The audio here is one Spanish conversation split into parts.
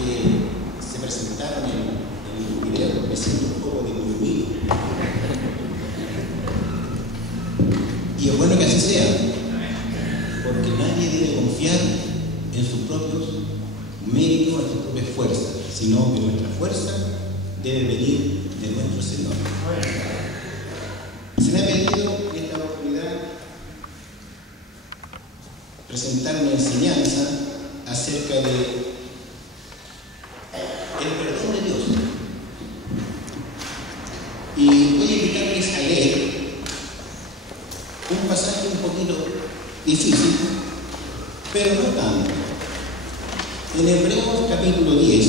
que se presentaron en el video, me siento un poco disminuido. Y es bueno que así sea, porque nadie debe confiar en sus propios méritos, en sus propias fuerzas, sino que nuestra fuerza debe venir de nuestro Señor. Se me ha pedido en esta oportunidad presentar una enseñanza acerca de el perdón de Dios. Y voy a invitarles a leer un pasaje un poquito difícil, pero no tanto. En Hebreos capítulo 10,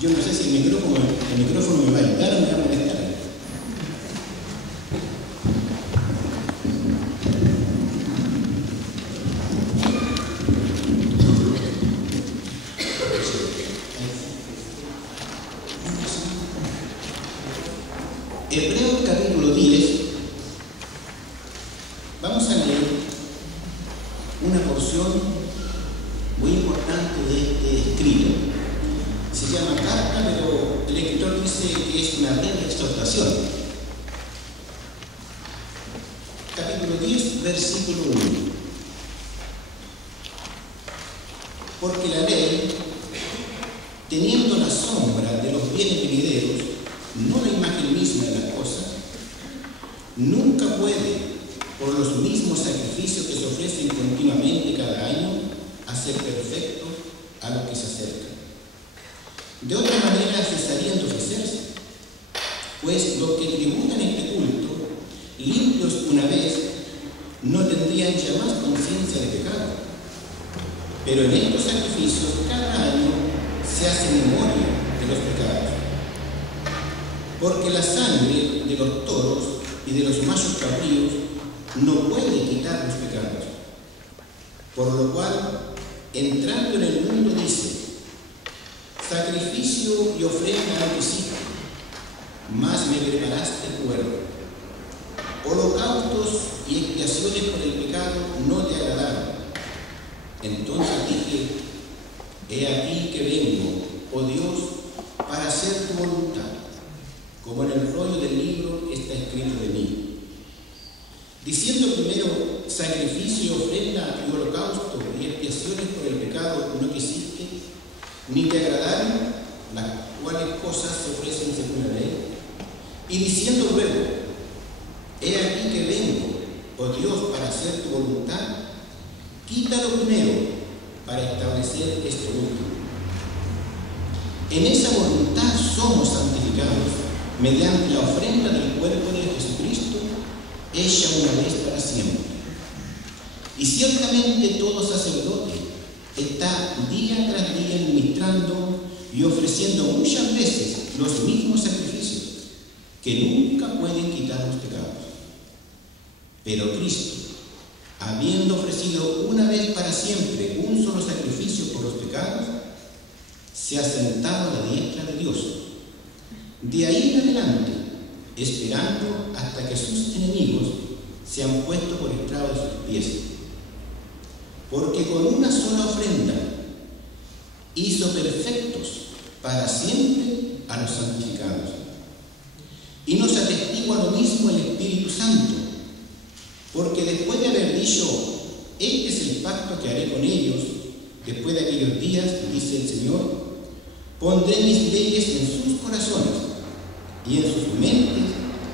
yo no sé si el micrófono me va a ayudar o me va a molestar. Hebreos capítulo 10, vamos a leer una porción muy importante de este escrito. Se llama carta, pero el escritor dice que es una breve exhortación. Capítulo 10, versículo 1. Porque la ley, teniendo la sombra de los bienes venideros, no la imagen misma de las cosas, nunca puede, por los mismos sacrificios que se ofrecen continuamente cada año, hacer perfecto a los que se acercan. De otra manera cesarían de ofrecerse, pues los que tributan este culto, limpios una vez, no tendrían ya más conciencia de pecado. Pero en estos sacrificios cada año se hace memoria de los pecados. Porque la sangre de los toros y de los machos cabríos no puede quitar los pecados. Por lo cual, entrando en el mundo dice: sacrificio y ofrenda no quisiste, mas me preparaste cuerpo. Holocaustos y expiaciones por el pecado no te agradaron. Entonces dije: he aquí que vengo, oh Dios, para hacer tu voluntad, como en el rollo del libro está escrito de mí. Diciendo primero: sacrificio y ofrenda y holocausto y expiaciones por el pecado no quisiste, ni te agradaron, las cuales cosas se ofrecen según la ley. Y diciendo luego: he aquí que vengo, oh Dios, para hacer tu voluntad, quítalo primero para establecer esto último. En esa voluntad somos santificados mediante la ofrenda del cuerpo de Jesucristo, hecha una vez para siempre. Y ciertamente todo sacerdote está día tras día ministrando y ofreciendo muchas veces los mismos sacrificios que nunca pueden quitar los pecados. Pero Cristo, habiendo ofrecido una vez para siempre un solo sacrificio por los pecados, se ha sentado a la diestra de Dios. De ahí en adelante, esperando hasta que sus enemigos sean puestos por estrado de sus pies. Porque con una sola ofrenda hizo perfectos para siempre a los santificados. Y nos atestigua lo mismo el Espíritu Santo, porque después de haber dicho: este es el pacto que haré con ellos después de aquellos días, dice el Señor, pondré mis leyes en sus corazones y en sus mentes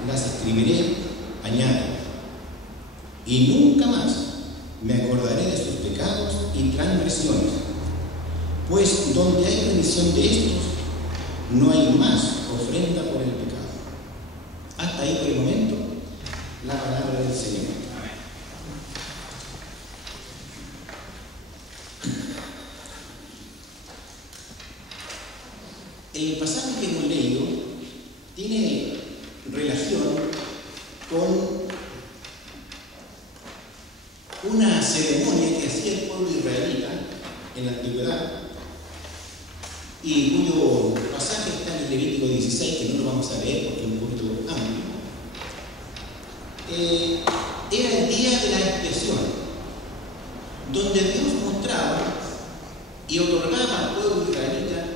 las escribiré, añade. Y nunca más me acordaré de sus pecados y transgresiones, pues donde hay remisión de estos, no hay más ofrenda por el pecado. Hasta ahí por el momento la palabra del Señor. El pasaje que hemos leído tiene relación con una ceremonia que hacía el pueblo israelita en la antigüedad y cuyo pasaje está en el Levítico 16, que no lo vamos a leer porque es un poquito amplio. era el día de la expiación, donde Dios mostraba y otorgaba al pueblo israelita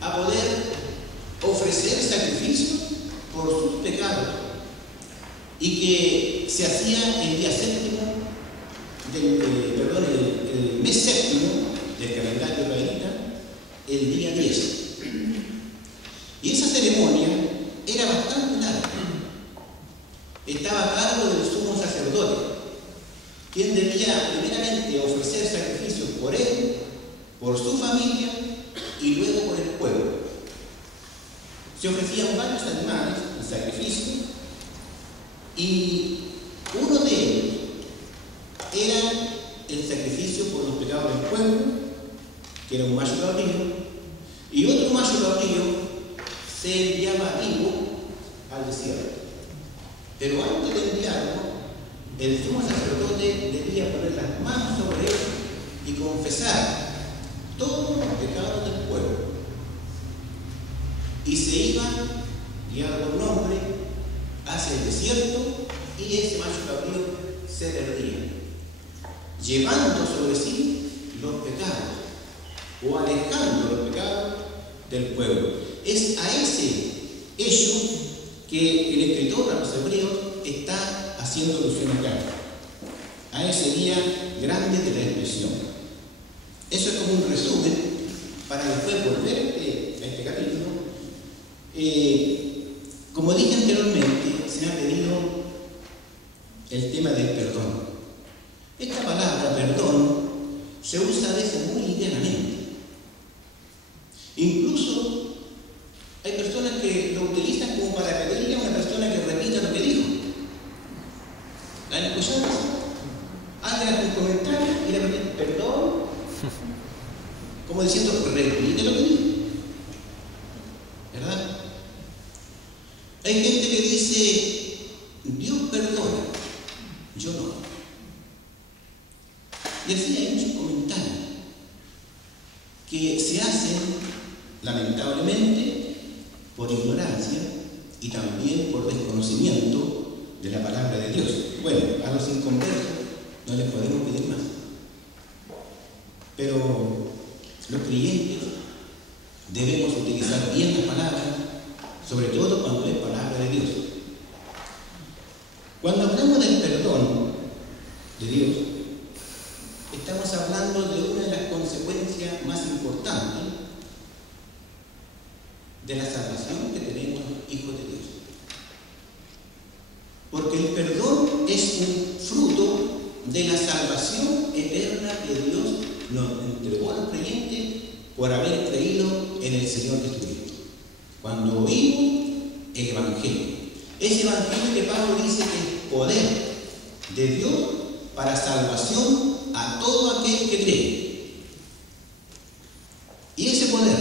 a poder ofrecer sacrificios por sus pecados, y que se hacía el día séptimo el mes séptimo del calendario israelita, el día 10. Y esa ceremonia era bastante larga. Estaba a cargo del sumo sacerdote, quien debía primeramente ofrecer sacrificios por él, por su familia y luego por el pueblo. Se ofrecían varios animales en sacrificio, y uno de ellos era el sacrificio por los pecados del pueblo, que era un macho cabrío, y otro macho cabrío se enviaba vivo al desierto. Pero antes de enviarlo, el sumo sacerdote debía poner las manos sobre él y confesar todos los pecados del pueblo. Y se iba, guiado por un hombre, hacia el desierto, y ese macho cabrío se perdía, llevando sobre sí los pecados o alejando los pecados del pueblo. Es a ese hecho que el escritor a los hebreos está haciendo alusión acá, a ese día grande de la expiación. Eso es como un resumen para después volver a este capítulo. Como dije anteriormente, se ha pedido el tema del perdón. Esta palabra perdón se usa a veces muy livianamente. Incluso hay personas que lo utilizan como para pedirle a una persona que repita lo que dijo. ¿La han escuchado? Hagan un comentario y le piden perdón, como diciendo, repite lo que dijo. ¿Verdad? Hay gente que dice, Dios perdona, yo no. Y así hay muchos comentarios que se hacen, lamentablemente, por ignorancia y también por desconocimiento de la palabra de Dios. Bueno, a los inconversos no les podemos pedir más. Pero los creyentes debemos utilizar bien la palabra, sobre todo cuando es palabra de Dios. Cuando hablamos del perdón de Dios, estamos hablando de una de las consecuencias más importantes de la salvación que tenemos hijos de Dios. Porque el perdón es un fruto de la salvación eterna que Dios nos entregó a los creyentes por haber creído en el Señor Jesucristo. Cuando oímos el Evangelio, ese Evangelio que Pablo dice que es poder de Dios para salvación a todo aquel que cree. Y ese poder,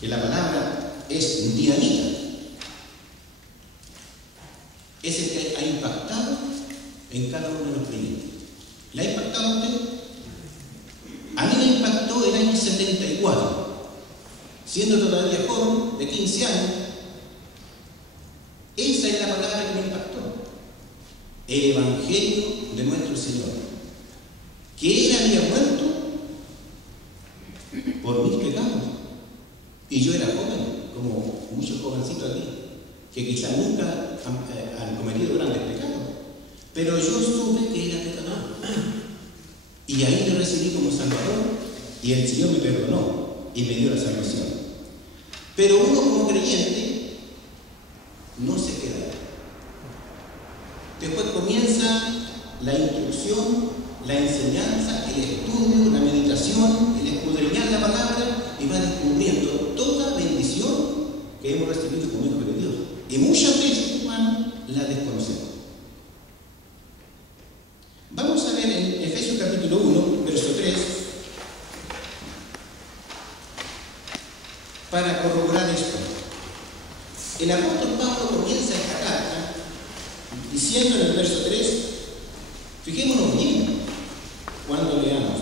que la palabra es dinamita, es el que ha impactado en cada uno de los creyentes. ¿Le ha impactado a usted? A mí me impactó el año 74, siendo todavía joven, de 15 años. Esa es la palabra que me impactó. El Evangelio de nuestro Señor, que Él había muerto por mis pecados. Y yo era joven, como muchos jovencitos aquí, que quizás nunca han cometido grandes pecados. Pero yo supe que era pecador. Y ahí lo recibí como Salvador, y el Señor me perdonó y me dio la salvación. Pero uno como creyente no se queda. Después comienza la instrucción, la enseñanza, el estudio, la meditación, el escudriñar la palabra, y va descubriendo toda bendición que hemos recibido como hijos de Dios. Y muchas veces, hermano, la desconocemos. Vamos a ver en Efesios capítulo 1, verso 3, para corroborar esto. El apóstol Pablo comienza esta carta diciendo en el verso 3, fijémonos bien cuando leamos: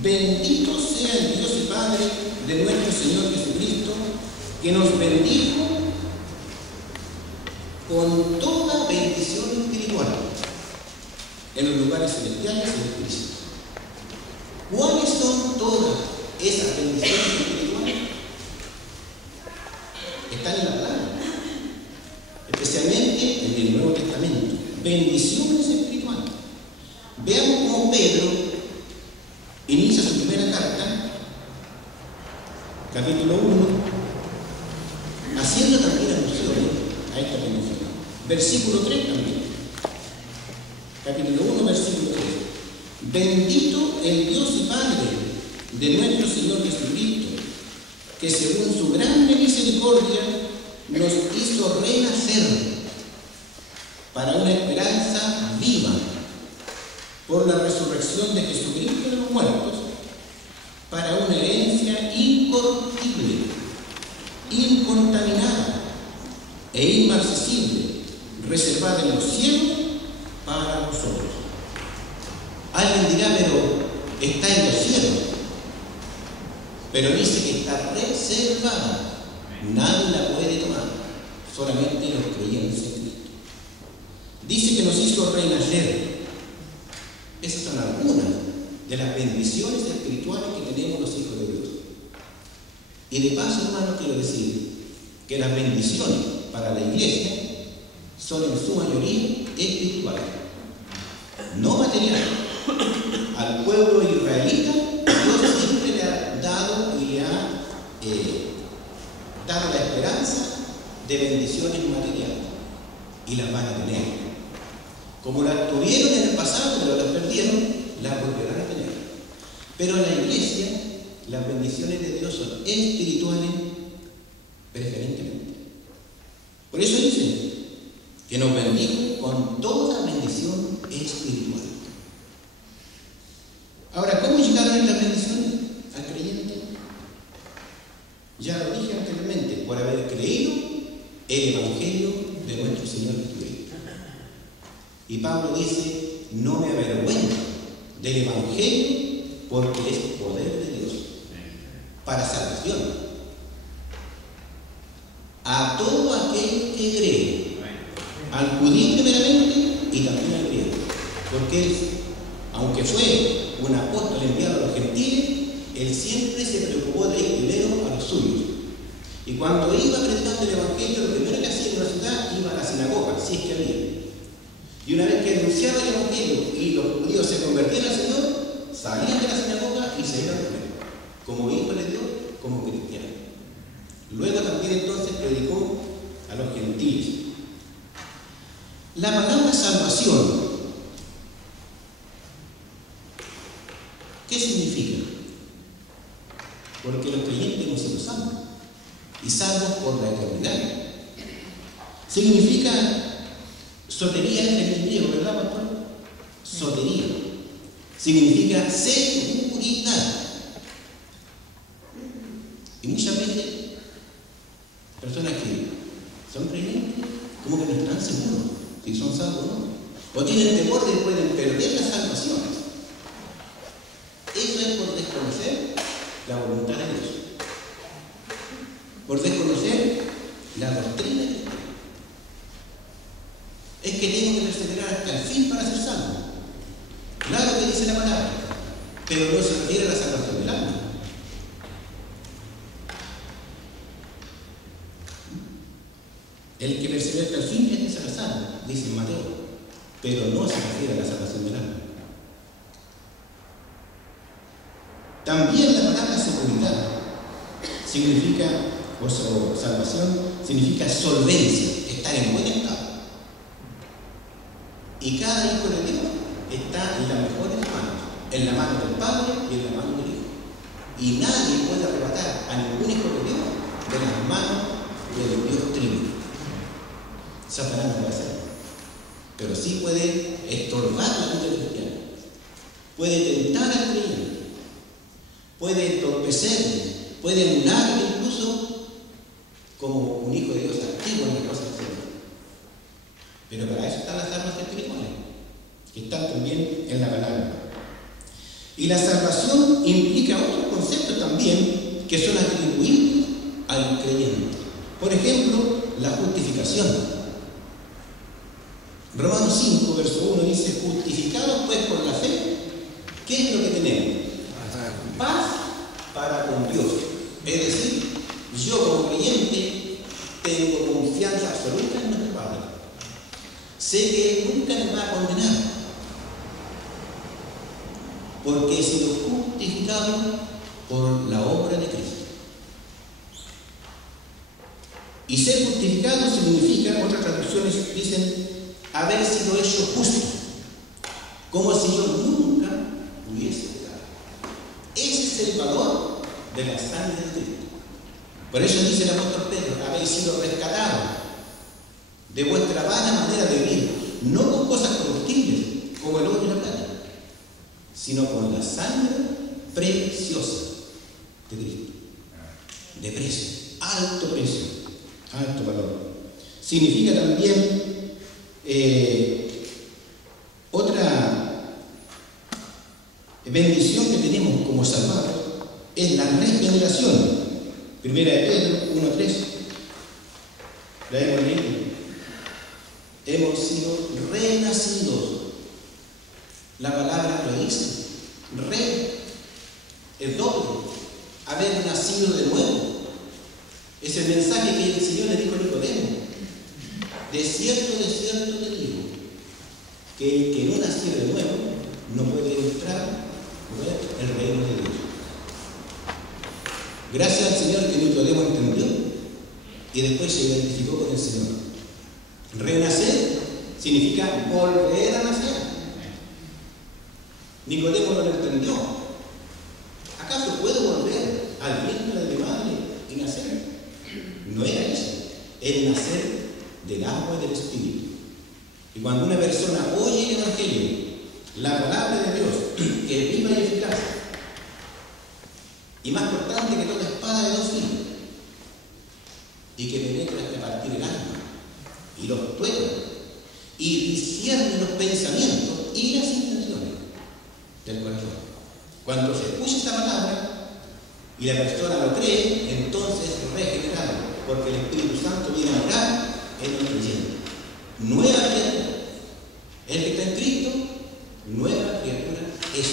bendito sea el Dios y Padre de nuestro Señor Jesucristo, que nos bendijo con toda bendición espiritual en los lugares celestiales en Cristo. ¿Cuáles son todas esas bendiciones espirituales? Están en la palabra, especialmente en el Nuevo Testamento. Bendiciones espirituales. Veamos cómo Pedro inicia su primera carta, capítulo 1, haciendo también alusión a esta bendición. Versículo 3 también. Capítulo 1, versículo 3. Bendito el Dios y Padre de nuestro Señor Jesucristo, que según su grande misericordia nos hizo renacer para una esperanza viva por la resurrección de Jesucristo de los muertos, para una herencia incorruptible, incontaminada e inmarcesible, reservada en los cielos para nosotros. Alguien dirá, pero está en los cielos. Pero dice que está reservada. Nadie la puede tomar. Solamente los creyentes en Cristo. Dice que nos hizo renacer. Esas son algunas de las bendiciones espirituales que tenemos los hijos de Dios. Y de paso, hermanos, quiero decir que las bendiciones para la iglesia son en su mayoría espirituales, no materiales. Al pueblo israelita, Dios siempre le ha dado y le ha dado la esperanza de bendiciones materiales, y las van a tener. Como las tuvieron en el pasado, pero las perdieron, las volverán a tener. Pero en la iglesia, las bendiciones de Dios son espirituales preferentemente. Por eso dice que nos bendijo con toda bendición espiritual. Ahora, ¿cómo llegaron estas bendiciones al creyente? Ya lo dije anteriormente, por haber creído el Evangelio de nuestro Señor Jesucristo. Y Pablo dice, no me avergüenzo del Evangelio porque es poder de Dios para salvación a todo aquel que cree, al judío primeramente y también al griego, porque él, aunque fue un apóstol enviado a los gentiles, él siempre se preocupó de ir primero a los suyos. Y cuando iba predicando el Evangelio, lo primero que hacía en la ciudad, iba a la sinagoga, si es que había. Y una vez que anunciaba el Evangelio y los judíos se convertían al Señor, salían de la sinagoga y se iban con él, como hijo de Dios, como cristiano. Luego también entonces predicó a los gentiles. La palabra salvación, ¿qué significa? Porque los creyentes hemos sido salvos y salvos por la eternidad. Significa sotería en el griego, ¿verdad, pastor? Sotería. Significa seguridad. Y muchas veces personas que son creyentes como que no están seguros si son salvos o no. O tienen temor de que pueden perder las salvaciones. Eso es por desconocer la voluntad de Dios, por desconocer la doctrina de Dios. Es que tengo que perseverar hasta el fin para ser salvo. Claro que dice la palabra, pero no se refiere a la salvación del alma. El que persevera hasta el fin es que será salvo, dice Mateo, pero no se refiere a la salvación del alma. También la palabra seguridad significa, o salvación, significa solvencia, estar en buen estado. Y cada hijo de Dios está en las mejores manos, en la mano del Padre y en la mano del Hijo. Y nadie puede arrebatar a ningún hijo de Dios de las manos del Dios Trino. Satanás no puede hacerlo, pero sí puede estorbar la vida cristiana, puede tentar al creyente, puede entorpecerle, puede anularle incluso como un hijo de Dios activo en las cosas del Señor. Pero para eso están las armas espirituales, que están también en la palabra. Y la salvación implica otros conceptos también que son atribuidos al creyente. Por ejemplo, la justificación. Romanos 5, verso 1 dice: justificados pues por la fe, ¿qué es lo que tenemos? Paz para con Dios. Es decir, yo como creyente tengo confianza absoluta en nuestro Padre. Sé que Él nunca nos va a condenar, porque he sido justificado por la obra de Cristo. Y ser justificado significa, otras traducciones dicen, haber sido hecho justo, como si yo nunca hubiese pecado. Ese es el valor de la sangre de Cristo. Por eso dice el apóstol Pedro: habéis sido rescatados de vuestra vana manera de vivir, no con cosas corruptibles como el oro y la plata, sino con la sangre preciosa de Cristo, de precio, alto precio, alto valor. Significa también otra bendición que tenemos como salvados es la regeneración. Primera de Pedro 1:3. La hemos leído. Hemos sido renacidos. La palabra lo dice. Es doble. Haber nacido de nuevo. Es el mensaje que el Señor le dijo a Nicodemo: de cierto te digo, que el que no nació de nuevo no puede entrar en el reino de Dios. Gracias al Señor que Nicodemo entendió y después se identificó con el Señor. Renacer significa volver a nacer. Nicodemo no lo entendió. ¿Acaso puedo volver al vientre de mi madre y nacer? No era eso. Es nacer del agua y del Espíritu. Y cuando una persona oye el Evangelio, la palabra de Dios, que es viva y eficaz, y más cortante que toda espada de dos filos, y que penetra hasta partir el alma y los tuétanos, y discierne los pensamientos y las intenciones del corazón. Cuando se escucha esta palabra y la persona lo cree, entonces es regenerado, porque el Espíritu Santo viene a orar en el creyente. Nueva criatura. El que está en Cristo, nueva criatura es.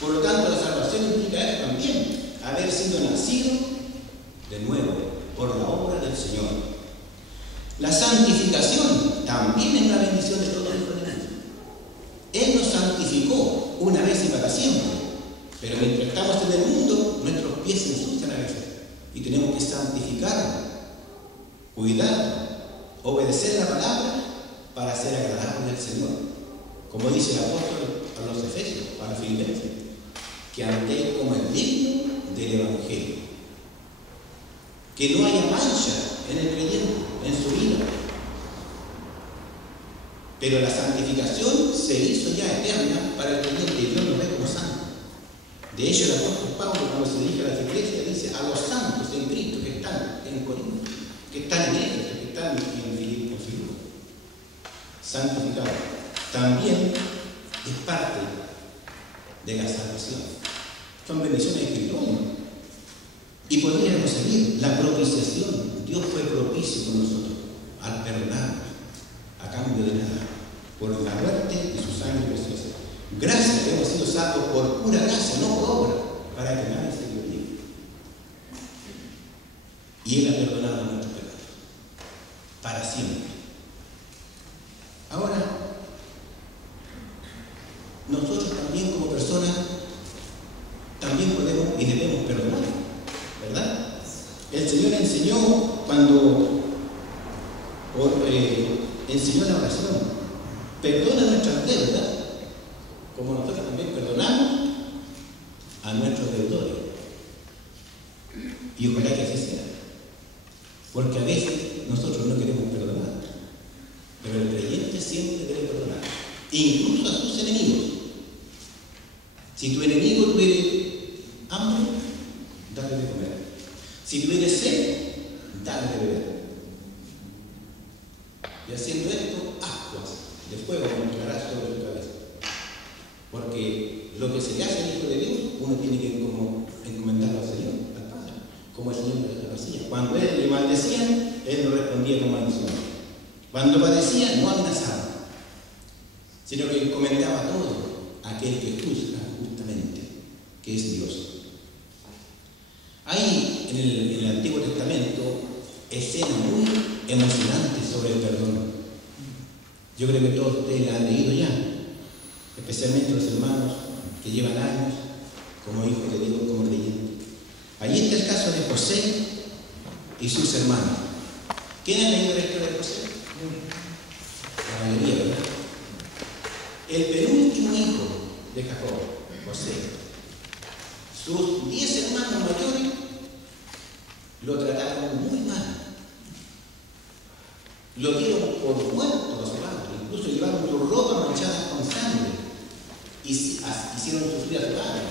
Por lo tanto, la salvación implica eso también: haber sido nacido de nuevo por la obra del Señor. La santificación también es una bendición de todo el hijo de Dios. Él nos santificó una vez y para siempre, pero mientras estamos en el mundo, nuestros pies se ensucian a veces y tenemos que santificar, cuidar, obedecer la palabra para ser agradable al Señor. Como dice el apóstol a los Efesios, a los Filipenses, que andéis como es digno del Evangelio. Que no haya mancha en el creyente, en su vida. Pero la santificación se hizo ya eterna para el creyente y Dios nos ve como santo. De hecho, el apóstol Pablo, cuando se dirige a las iglesias, dice: a los santos en Cristo que están en Corinto, que están en Éfeso, que están en Filipo. Santificado también es parte de la salvación. Son bendiciones espirituales. Y podríamos seguir la propiciación. Dios fue propicio con nosotros al perdonarnos a cambio de nada, por la muerte de su sangre preciosa. Gracias que hemos sido salvos por pura gracia, no por obra, para que nadie se glorifique. Y Él ha perdonado nuestros pecados para siempre. Ahora, nosotros también como personas también podemos y debemos perdonar, ¿verdad? El Señor enseñó cuando enseñó la oración: perdona nuestras deudas como nosotros también perdonamos a nuestros deudores. Y ojalá que así sea, porque a veces nosotros no queremos perdonar, pero el creyente siempre debe perdonar, incluso a sus enemigos. Si tu enemigo tuviere hambre, dale de comer. Si tuviere sed, dale de beber. Y haciendo esto, ascuas de fuego entrarás sobre tu cabeza. Porque lo que se le hace al Hijo de Dios, uno tiene que encomendarlo al Señor, al Padre, como el Señor de la hacía. Cuando Él le maldecían, Él no respondía con maldición. Cuando padecía, no amenazaba. sino que encomendaba todo a aquel que juzga justamente, que es Dios. Hay en el Antiguo Testamento escenas muy emocionantes sobre el perdón. Yo creo que todos ustedes la han leído ya, especialmente los hermanos que llevan años como hijos de Dios, como creyentes. Allí está el caso de José y sus hermanos. ¿Quién ha leído la historia de José? La mayoría, ¿verdad? El penúltimo hijo de Jacob, José, sus 10 hermanos mayores lo trataron muy mal. Lo dieron por muerto a su padre, incluso llevaron su ropa manchada con sangre y hicieron sufrir a su padre.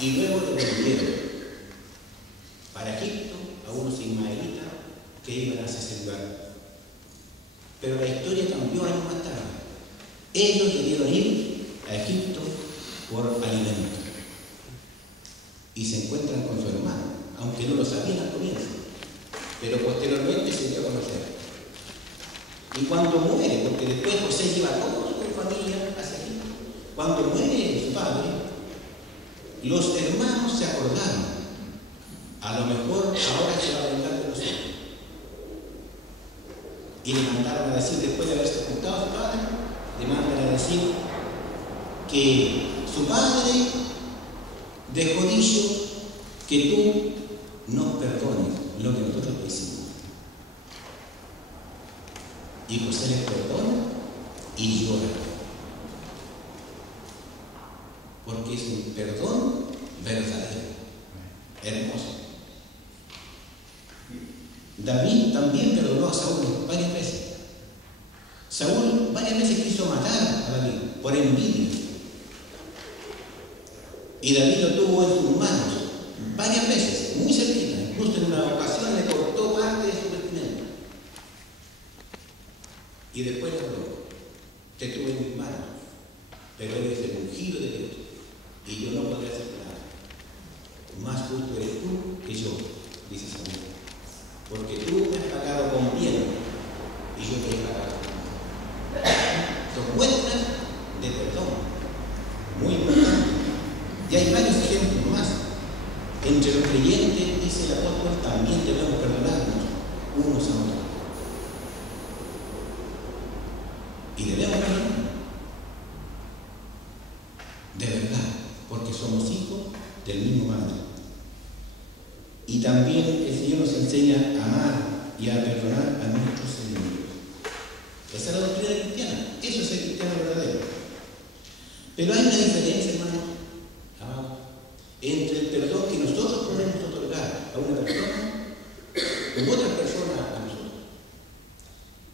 Y luego lo vendieron para Egipto a unos ismaelitas que iban hacia ese lugar. Pero la historia cambió años más tarde. Ellos debieron ir a Egipto por alimento. Y se encuentran con su hermano, aunque no lo sabían al comienzo, pero posteriormente se dio a conocer. Y cuando muere, porque después José lleva a toda su familia hacia Egipto, cuando muere su padre, los hermanos se acordaron, a lo mejor ahora se va a vengar de nosotros. Y le mandaron a decir, después de haberse juntado a su padre, le mandan a decir que su padre dejó dicho que tú nos perdones lo que nosotros te hicimos. Y José les perdona y llora. Porque es un perdón verdadero, hermoso. David también perdonó a Saúl varias veces. Saúl varias veces quiso matar a David por envidia. Y David lo tuvo en sus manos varias veces, muy cerquita. Incluso en una ocasión le cortó parte de su vestimenta. Y después le habló: te tuve en mis manos, pero eres el ungido de Dios, y yo no podré hacer nada. Más justo eres tú que yo, dice Samuel, porque tú me has pagado con bien y yo te he pagado con mal. Son muestras de perdón, muy importantes. Y hay varios ejemplos más. Entre los creyentes, dice el apóstol, también debemos perdonarnos unos a otros. Y debemos perdonar. De verdad, porque somos hijos del mismo Padre. Y también el Señor nos enseña a amar y a perdonar a nuestros enemigos. Esa es la doctrina cristiana. Eso es el cristiano verdadero. Pero hay una diferencia, hermanos, entre el perdón que nosotros podemos otorgar a una persona u otra persona a nosotros.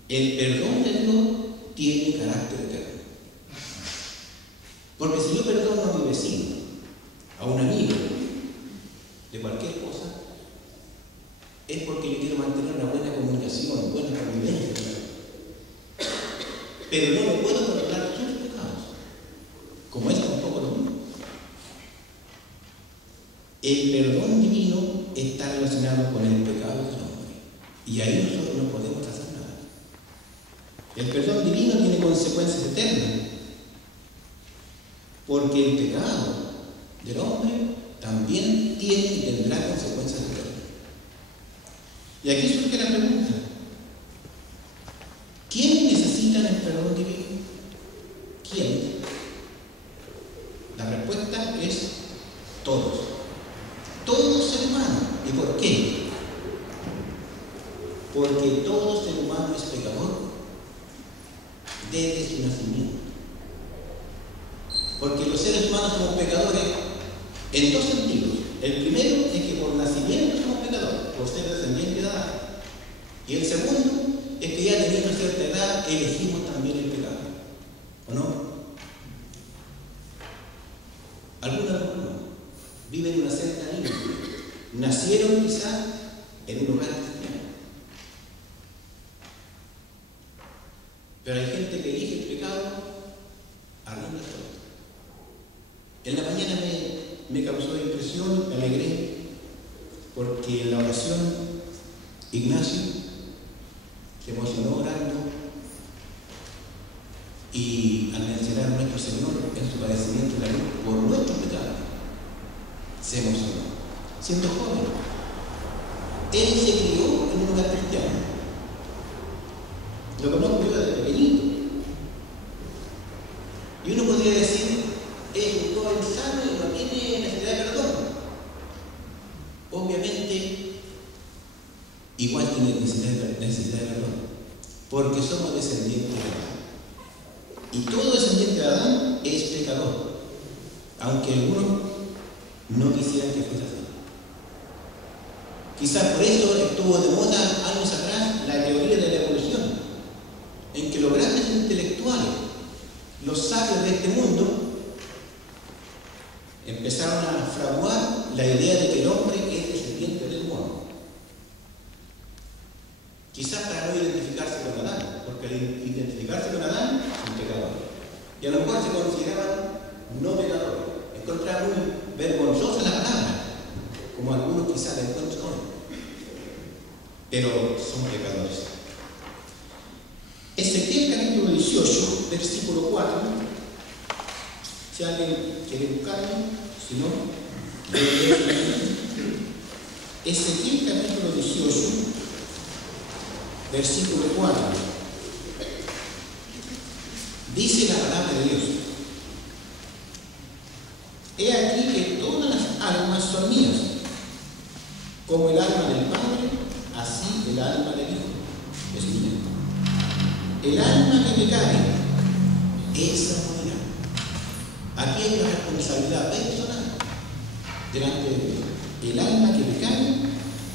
El perdón de Dios tiene carácter eterno. Porque si yo perdono a mi vecino, a un amigo, de cualquier cosa, es porque yo quiero mantener una buena comunicación, buena convivencia. Pero no me puedo perdonar sus pecados, como es tampoco lo mismo. El perdón divino está relacionado con el pecado del hombre, y ahí nosotros no podemos hacer nada. El perdón divino tiene consecuencias eternas, porque el pecado del hombre también tiene y tendrá consecuencias eternas. Y aquí surge la pregunta: ¿quiénes necesitan el perdón divino? ¿Quién? La respuesta es todos. Todos ser humanos. ¿Y por qué? Porque todo ser humano es pecador desde su nacimiento. Porque los seres humanos somos pecadores en dos sentidos. El primero es que por nacimiento somos pecadores, por ser descendientes de Adán. Y el segundo es que ya teniendo cierta edad elegimos también el pecado. ¿O no? Algunos viven en una secta libre. Nacieron quizás en un hogar cristiano. Pero hay gente que elige el pecado a rienda suelta. En la mañana me causó impresión, me alegré, porque en la oración Ignacio se emocionó orando Y al mencionar a nuestro Señor en su padecimiento en la cruz por nuestros pecados, se emocionó. Siendo joven, él se crió en un lugar cristiano. Lo conozco yo desde pequeñito. Y uno podría decir, es un joven sano y no tiene necesidad de perdón. Obviamente, igual tiene necesidad de perdón, porque somos descendientes de Adán. Y todo descendiente de Adán es pecador, aunque algunos no quisieran que fuese así. Quizás por eso estuvo de moda años atrás la teoría de la evolución, en que los grandes intelectuales, los sabios de este mundo, empezaron a fraguar la idea de que el hombre es descendiente del mono. Quizás para no identificarse con Adán, porque al identificarse con Adán es un pecador. Y a lo mejor se consideraban no pecadores. Encontraban muy vergonzosa la palabra, como algunos quizás la encuentran hoy. Pero son pecadores. Ezequiel capítulo 18, versículo 4. Si alguien quiere buscarlo, si no, Ezequiel capítulo 18, versículo 4. Dice la palabra de Dios: he aquí que todas las almas son mías, como el alma del Padre, así el alma del Hijo es mía. El alma que pecare, esa morirá. Aquí hay una responsabilidad personal delante de Dios. El alma que pecare,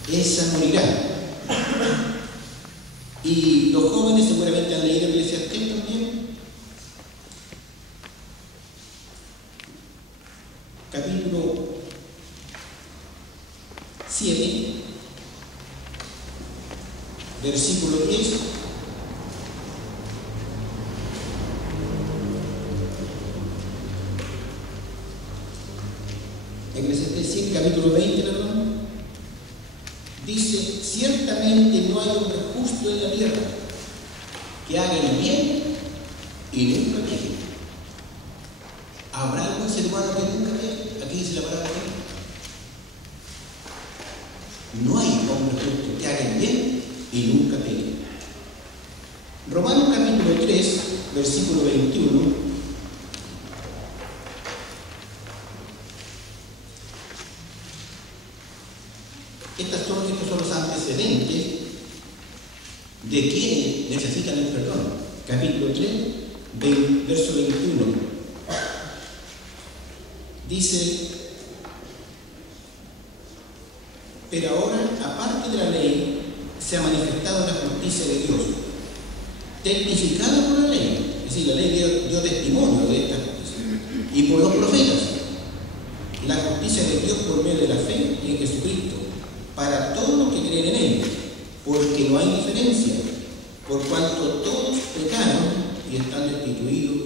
esa morirá. Y los jóvenes seguramente han leído Eclesiastés también. Capítulo 7, versículo 10. Eclesiastés 7, capítulo 20, perdón. Dice: ciertamente no hay hombre justo en la tierra que haga el bien y nunca peque. ¿Habrá algún ser humano que nunca peque? Aquí dice la palabra de Dios. No hay hombre justo que haga el bien y nunca peque. Romanos capítulo 3, versículo 21. Estos son los antecedentes de quienes necesitan el perdón. Capítulo 3, verso 21. Dice: pero ahora, aparte de la ley, se ha manifestado la justicia de Dios, testificada por la ley. Es decir, la ley dio testimonio de esta justicia. Y por los profetas, la justicia de Dios por medio de la fe en Jesucristo, para todos los que creen en Él, porque no hay diferencia, por cuanto todos pecaron y están destituidos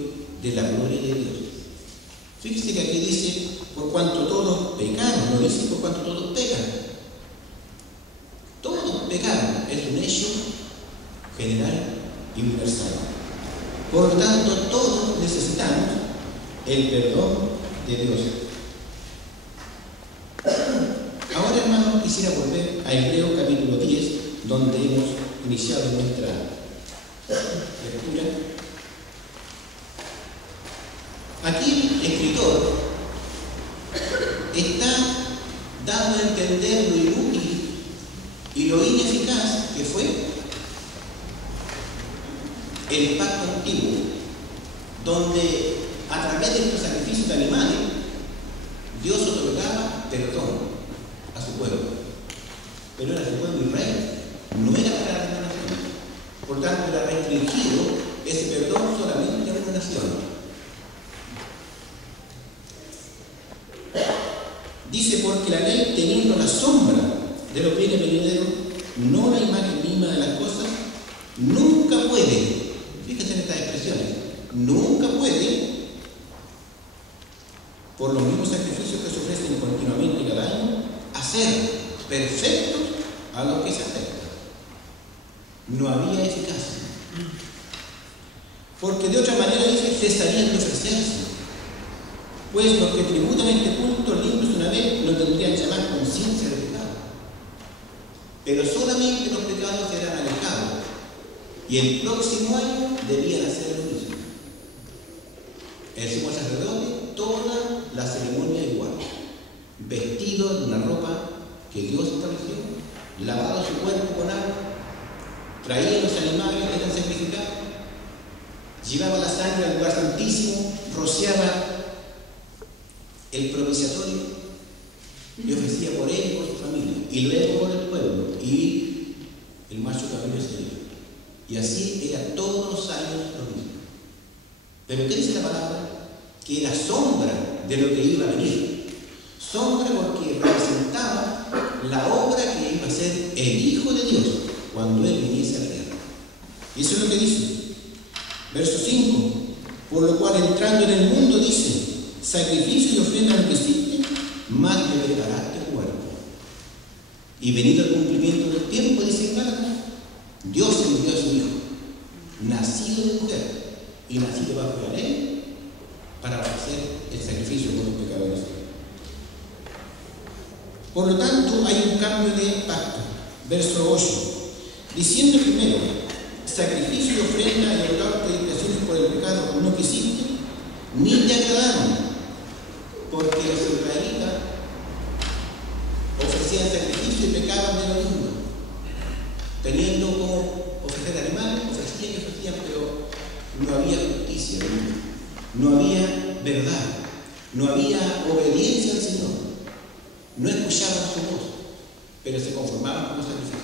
de la gloria de Dios. Fíjese que aquí dice: por cuanto todos pecaron, no dice por cuanto todos pecan. Todos pecaron, es un hecho general y universal. Por lo tanto, todos necesitamos el perdón de Dios. Ahora, hermanos, quisiera volver a Hebreos capítulo 10, donde hemos iniciado nuestra lectura. Aquí el escritor está dando a entender lo inútil y lo ineficaz que fue el pacto antiguo, donde a través de estos sacrificios de animales Dios otorgaba perdón a su pueblo, pero era su pueblo Israel, no era para la nación. Por tanto, era restringido ese perdón solamente a una nación. Dice: porque la ley, teniendo la sombra de los bienes venideros, no la imagen misma de las cosas, nunca puede, fíjense en estas expresiones, nunca puede, por los mismos sacrificios que se ofrecen continuamente cada año, hacer perfectos a los que se acercan. No había eficacia. porque de otra manera dice, cesarían de ofrecerse. Pues los que tributan este culto limpios una vez lo tendrían que llamar conciencia de pecado. Pero solamente los pecados serán alejados. Y el próximo año debían hacer lo mismo. El sumo sacerdote, toda la ceremonia igual. Vestido de una ropa que Dios estableció, lavado su cuerpo con agua, traía los animales que eran sacrificados, llevaba la sangre al lugar santísimo, rociaba el propiciatorio y ofrecía por él y por su familia, y luego por el pueblo, y el macho cabrío sería. Y así era todos los años lo mismo. Pero ¿qué dice la palabra? Que era sombra de lo que iba a venir. Sombra porque representaba la obra que iba a hacer el Hijo de Dios cuando Él viniese a la tierra. Y eso es lo que dice. Verso 5. Por lo cual entrando en el mundo dice, sacrificio y ofrenda no quisiste, más me preparaste el cuerpo. Y venido el cumplimiento del tiempo, dice Gálatas, Dios envió a su Hijo, nacido de mujer y nacido bajo la ley, para hacer el sacrificio por los pecadores. Por lo tanto, hay un cambio de pacto. Verso 8. Diciendo primero, sacrificio y ofrenda y holocausto y expiaciones por el pecado no quisiste, ni te agradaron, porque los israelitas ofrecían sacrificio y pecaban de lo mismo. Teniendo como ofrecer animales, ofrecían, pero no había justicia, no había verdad, no había obediencia al Señor, no escuchaban su voz, pero se conformaban con los sacrificios,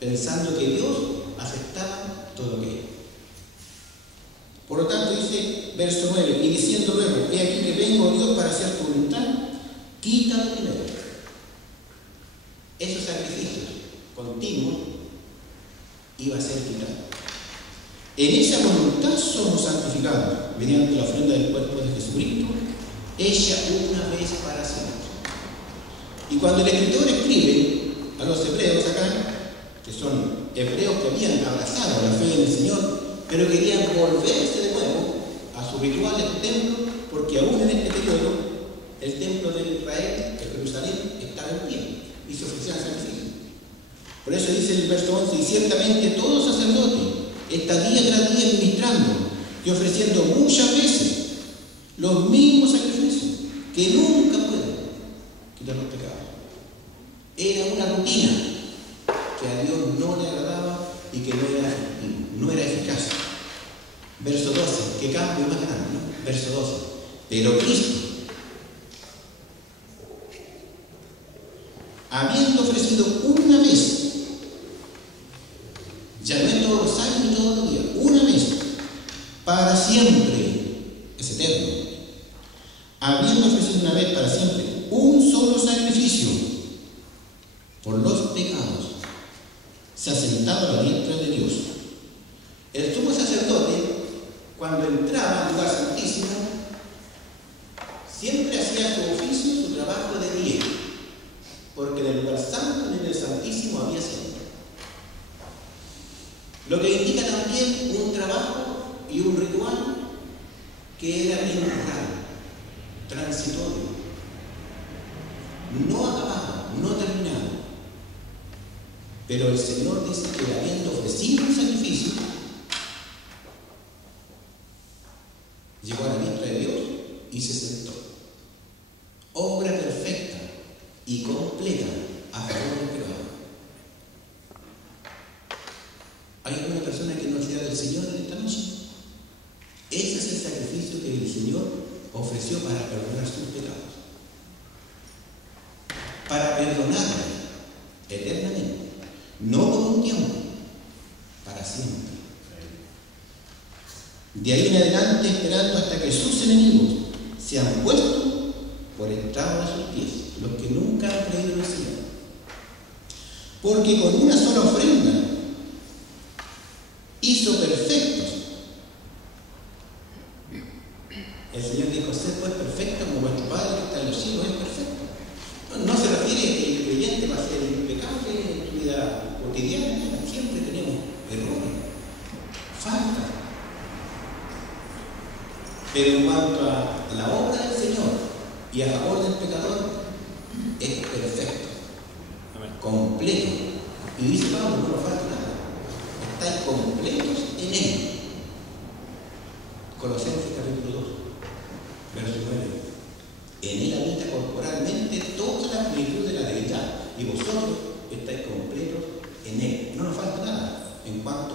pensando que Dios aceptaba todo aquello. Por lo tanto dice, verso 9, y diciendo luego, he aquí que vengo, Dios, para hacer tu voluntad, quítalo primero. Esos sacrificios continuos iba a ser quitado. En esa voluntad somos santificados mediante la ofrenda del cuerpo de Jesucristo, hecha una vez para siempre. Y cuando el escritor escribe a los hebreos acá, que son hebreos que habían abrazado la fe en el Señor, pero querían volverse de nuevo a sus rituales del templo, porque aún en este periodo el templo de Israel, de Jerusalén, estaba en pie y se ofrecían sacrificios. Por eso dice el verso 11, y ciertamente todo sacerdote está día tras día ministrando y ofreciendo muchas veces los mismos sacrificios que nunca pueden quitar los pecados. Era una rutina que a Dios no le agradaba y que no era eficaz. Verso 12, qué cambio más grande, ¿no? Verso 12, pero Cristo, habiendo ofrecido una vez, ya no en todos los años ni todos los días, una vez, para siempre, es eterno, habiendo ofrecido una vez para siempre un solo sacrificio por los pecados, se ha sentado a la diestra de Dios. El sumo sacerdote, cuando entraba al lugar santísimo, siempre hacía su oficio, su trabajo de día, porque en el lugar santo y en el santísimo había siempre. Lo que indica también un trabajo y un ritual que era temporal, transitorio, no acabado, no terminado. Pero el Señor dice que habiendo ofrecido un sacrificio, llegó a la diestra de Dios y se sentó. Obra perfecta y completa a favor del pecado. ¿Hay alguna persona que no sea del Señor en esta noche? Ese es el sacrificio que el Señor ofreció para perdonar sus pecados. Para perdonarle eternamente. No por un tiempo, para siempre. De ahí en adelante esperando hasta que sus enemigos sean puestos por estrado de sus pies, los que nunca han creído en el Señor. Porque con una sola ofrenda hizo perfectos. El Señor dijo, sed pues perfecto como vuestro Padre que está en los cielos es perfecto. No se refiere a que el creyente va a ser impecable en tu vida cotidiana. Siempre tenemos errores, faltas. Pero en cuanto a la obra del Señor y a favor del pecador, es perfecto, completo. Y dice Pablo, no nos falta nada. Estáis completos en Él. Colosenses capítulo 2, verso 9. En Él habita corporalmente toda la plenitud de la deidad, y vosotros estáis completos en Él. No nos falta nada en cuanto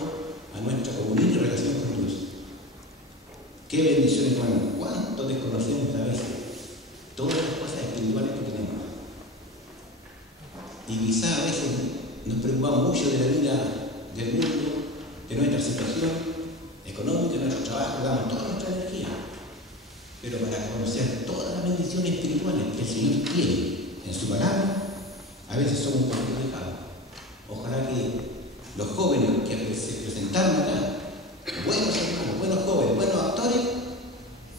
a nuestra comunión y relación con Dios. Qué bendición, hermano. Cuánto desconocemos a veces todas las cosas espirituales que tenemos. Y quizá a veces nos preocupamos mucho de la vida del mundo, de nuestra situación económica, de nuestro trabajo, damos toda nuestra energía. Pero para conocer todas las bendiciones espirituales que el Señor tiene en su palabra, a veces somos un poquito dejados. Ojalá que los jóvenes que se presentaron acá, buenos hermanos, buenos jóvenes, buenos actores,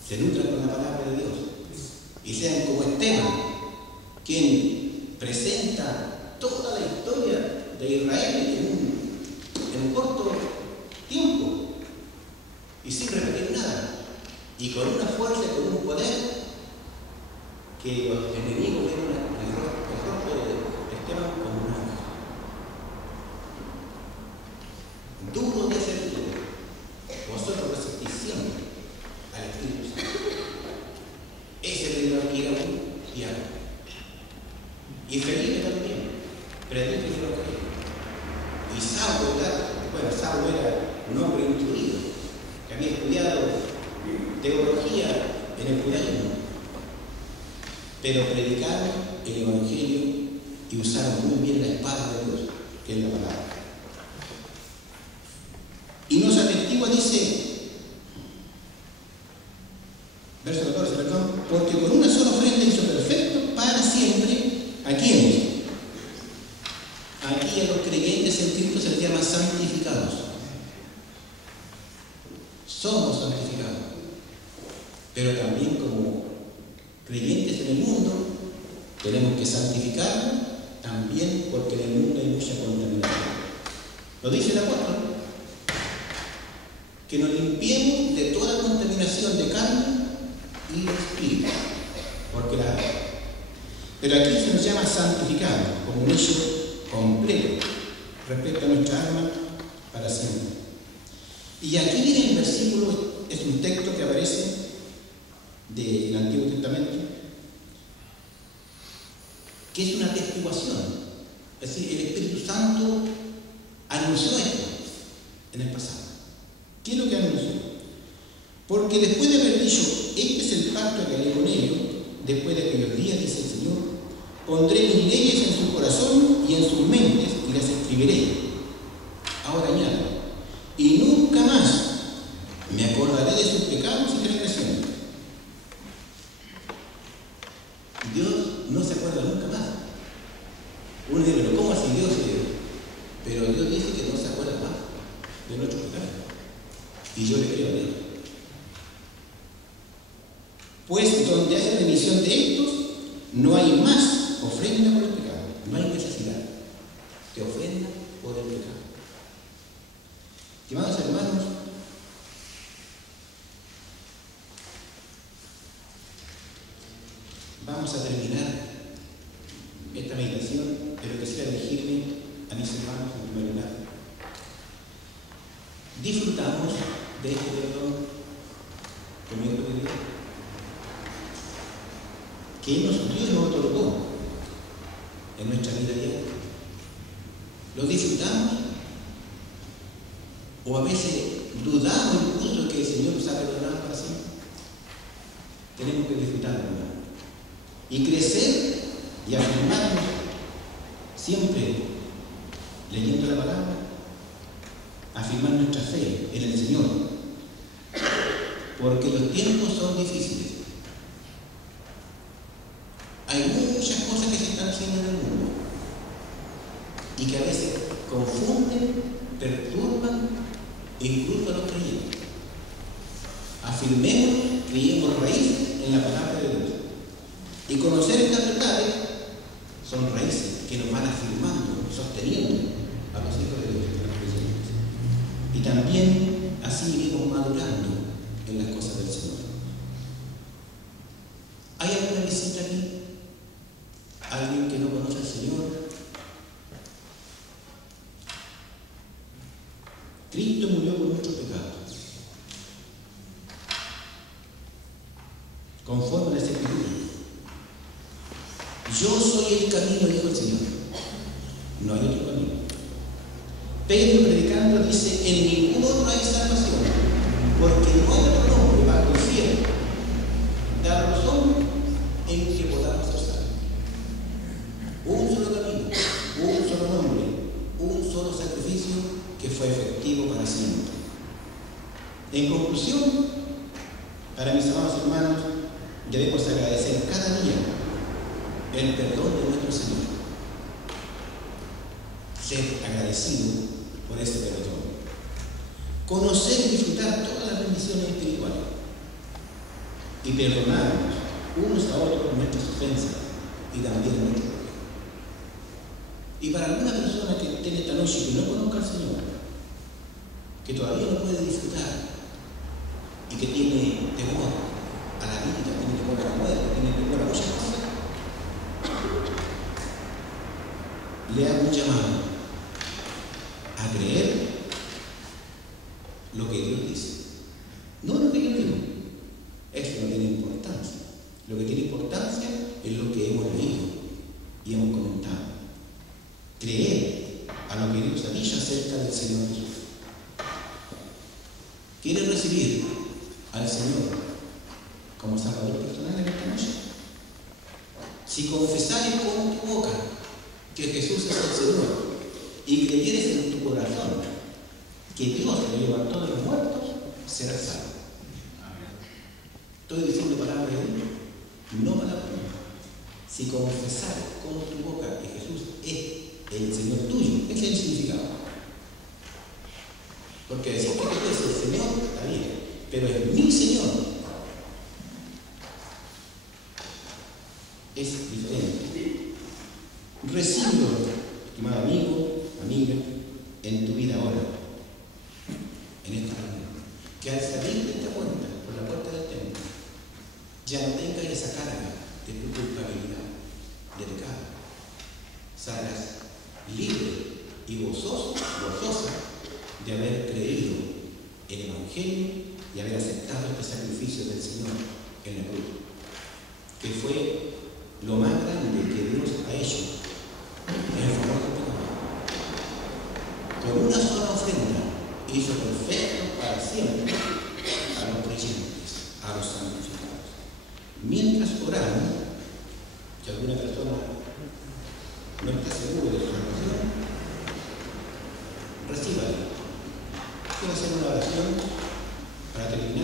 se nutran con la palabra de Dios y sean como Esteban, quien presenta toda la historia de Israel en un corto tiempo y sin repetir nada, y con una fuerza, con un poder que los enemigos vieron el rostro de Esteban como un ángel. Duro de ser duro, vosotros resistís siempre al Espíritu Santo. Ese le dio aquí a un diablo. Y Felipe también, predica el Evangelio. Y Saulo era un hombre instruido, que había estudiado teología en el judaísmo, pero predicaron el Evangelio y usaron muy bien la espada de Dios, que es la palabra. Y nos atestigua, dice, verso 14, perdón, porque con una sola ofrenda hizo perfecto para siempre, ¿a quiénes? Aquí a los creyentes en Cristo se les llama santificados. Somos santificados. Pero también como creyentes en el mundo, tenemos que santificarnos también porque en el mundo hay mucha contaminación. Lo dice el apóstol, que nos limpiemos de toda contaminación de carne y de espíritu, porque la hay. Pero aquí se nos llama santificado, como un hecho completo respecto a nuestra alma para siempre. Y aquí viene el versículo, es un texto que aparece del Antiguo Testamento, que es una atestiguación. Es decir, el Espíritu Santo anunció esto en el pasado. ¿Qué es lo que anunció? Porque después de haber dicho, este es el pacto que haré con ellos, después de aquellos días, dice el Señor, pondré mis leyes en su corazón y en sus mentes y las escribiré. Ahora añado, y nunca más me acordaré de sus pecados y transgresiones. Dios no se acuerda nunca más. Uno dice, pero ¿cómo así Dios? Pero Dios dice que no se acuerda más de nuestros pecados. Y yo le creo a Dios. Pues donde haya remisión de estos, no hay más ofrenda por el pecado. No hay necesidad de ofrenda por el pecado. Estimados hermanos, vamos a terminar esta meditación, pero quisiera dirigirme a mis hermanos en primer lugar. Disfrutamos de este perdón comiendo de Dios que Dios nos otorgó en nuestra vida diaria. ¿Lo disfrutamos? ¿O a veces dudamos incluso que el Señor nos ha perdonado para siempre? Tenemos que disfrutarlo, hermano, y crecer y afirmarnos siempre leyendo la palabra, afirmar nuestra fe en el Señor, porque los tiempos son difíciles. Hay muchas cosas que se están haciendo en el mundo y que a veces confunden, perturban incluso a los creyentes. Afirmemos, criemos raíces en la palabra de Dios. Y conocer estas verdades son raíces que nos van afirmando, sosteniendo a los hijos de Dios, a los creyentes. Y también así iremos madurando en las cosas del Señor. Yo soy el camino, dijo el Señor. No hay otro camino. Pedro predicando dice, en ningún otro hay salvación, porque no hay otro nombre bajo el cielo dado a los hombres en que podamos ser salvos. Un solo camino, un solo nombre, un solo sacrificio que fue efectivo para siempre. En conclusión, para mis amados hermanos, debemos agradecer cada día el perdón de nuestro Señor. Ser agradecido por ese perdón. Conocer y disfrutar todas las bendiciones espirituales. Y perdonarnos unos a otros nuestras ofensas y también nuestros pecados. Y para alguna persona que esté en esta noche y que no conozca al Señor, que todavía no puede disfrutar y que tiene temor a la vida, tiene temor a la muerte, tiene temor a muchas cosas, le hago un llamado a creer lo que Dios dice, no lo que yo digo. Eso no tiene importancia. Lo que tiene importancia es lo que hemos leído y hemos comentado. Creer a lo que Dios ha dicho acerca del Señor Jesús. ¿Quieres recibir al Señor como Salvador personal en esta noche? Si confesares con tu boca que Jesús es el Señor y creyeres en tu corazón que Dios le levantó de los muertos, serás salvo. Estoy diciendo palabras de Dios, no palabras mías. Si confesares con tu boca que Jesús es el Señor tuyo, ese es el significado. Porque decir que Jesús es el Señor, está bien, pero es mi Señor. Es diferente. Recíbelo, estimado amigo, amiga, en tu vida ahora, en esta reunión. Que al salir de esta puerta, por la puerta del templo, ya no tengas esa carga de tu culpabilidad, de pecado. Salgas libre y gozosa de haber creído en el Evangelio y haber aceptado este sacrificio del Señor en la cruz, que fue lo más grande que Dios ha hecho en favor del pecador. Con una sola ofrenda hizo perfecto para siempre a los creyentes, a los santificados. Mientras oramos, si alguna persona no está seguro de su salvación, recíbala. Quiero hacer una oración para terminar.